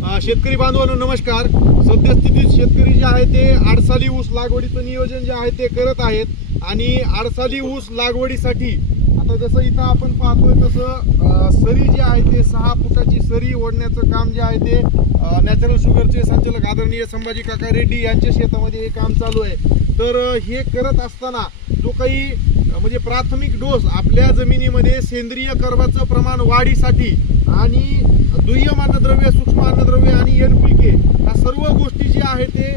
शेतकरी बांधवांनो नमस्कार. सद्यस्थितीत शेतकरी जे आहे ते आडसाली ऊस लागवडीचं नियोजन जे आहे ते करत आहेत. आणि आडसाली ऊस लागवडीसाठी आता जसं इथं आपण पाहतोय तसं सरी जे आहे ते सहा फुटाची सरी ओढण्याचं काम जे आहे ते नॅचरल शुगरचे संचालक आदरणीय संभाजी काका रेड्डी यांच्या शेतामध्ये हे काम चालू आहे. तर हे करत असताना जो काही म्हणजे प्राथमिक डोस आपल्या जमिनीमध्ये सेंद्रिय कर्वाचं प्रमाण वाढीसाठी आणि दुय्यम अन्नद्रव्य सूक्ष्म अन्नद्रव्य आणि एन पी के ह्या सर्व गोष्टी ज्या आहेत ते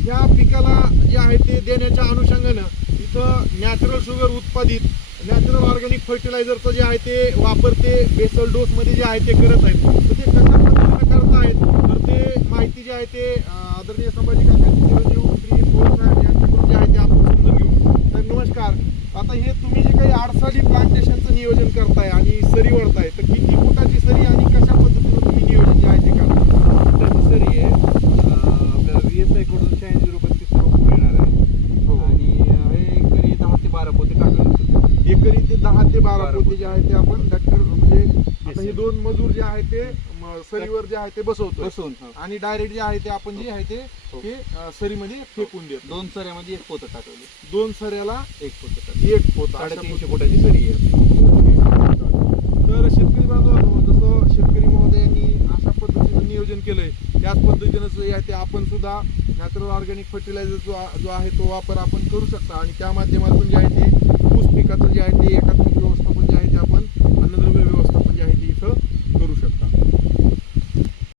ह्या पिकाला जे आहे ते देण्याच्या अनुषंगानं इथं नॅचरल शुगर उत्पादित नॅचरल ऑर्गॅनिक फर्टिलायझरचं जे आहे ते वापर ते बेसल डोसमध्ये जे आहे ते करत आहेत. तर ते कशा पद्धतीनं करत आहेत तर ते माहिती जी आहे ते आदरणीय संभाजी काका चिरंजीव श्री पवार साहेब यांच्याकडून जे आहे ते आपण समजून घेऊ तर नमस्कार आता हे तुम्ही जे काही आडसाली प्लांटेशनचं नियोजन करताय आणि सरी वळताय तर किती फुटाची सरी आणि कशा पद्धतीनं तुम्ही नियोजन जे आहे ते करता फुटाची सरी आहे. आपल्याला व्ही एस आयकडून शहाऐंशी रुपये तीस रुपये मिळणार आहे. हो. आणि हे एकरी दहा ते बारा पोते टाकायला एकरी ते दहा ते बारा पोते जे आहे ते आपण डॉक्टर म्हणजे आता हे दोन मजूर जे आहे ते सरीवर जे आहे ते बसवतो बसून हा. आणि डायरेक्ट जे आहे ते आपण जे आहे ते हो. हे सरीमध्ये फेकून देतो दोन सऱ्यामध्ये एक पोतं टाकवली दोन सऱ्याला एक पोतं एक पोत साडेतीनशे. फुटाची सरी आहे तर शेतकरी बांधवांनो जसं शेतकरी महोदयांनी अशा पद्धतीनं नियोजन केलंय त्याच पद्धतीनं जे आहे ते आपण सुद्धा नॅचरल ऑर्गॅनिक फर्टिलायझर जो जो आहे तो वापर आपण करू शकता आणि त्या माध्यमातून जे आहे ते ऊस पिकाचं जे आहे ते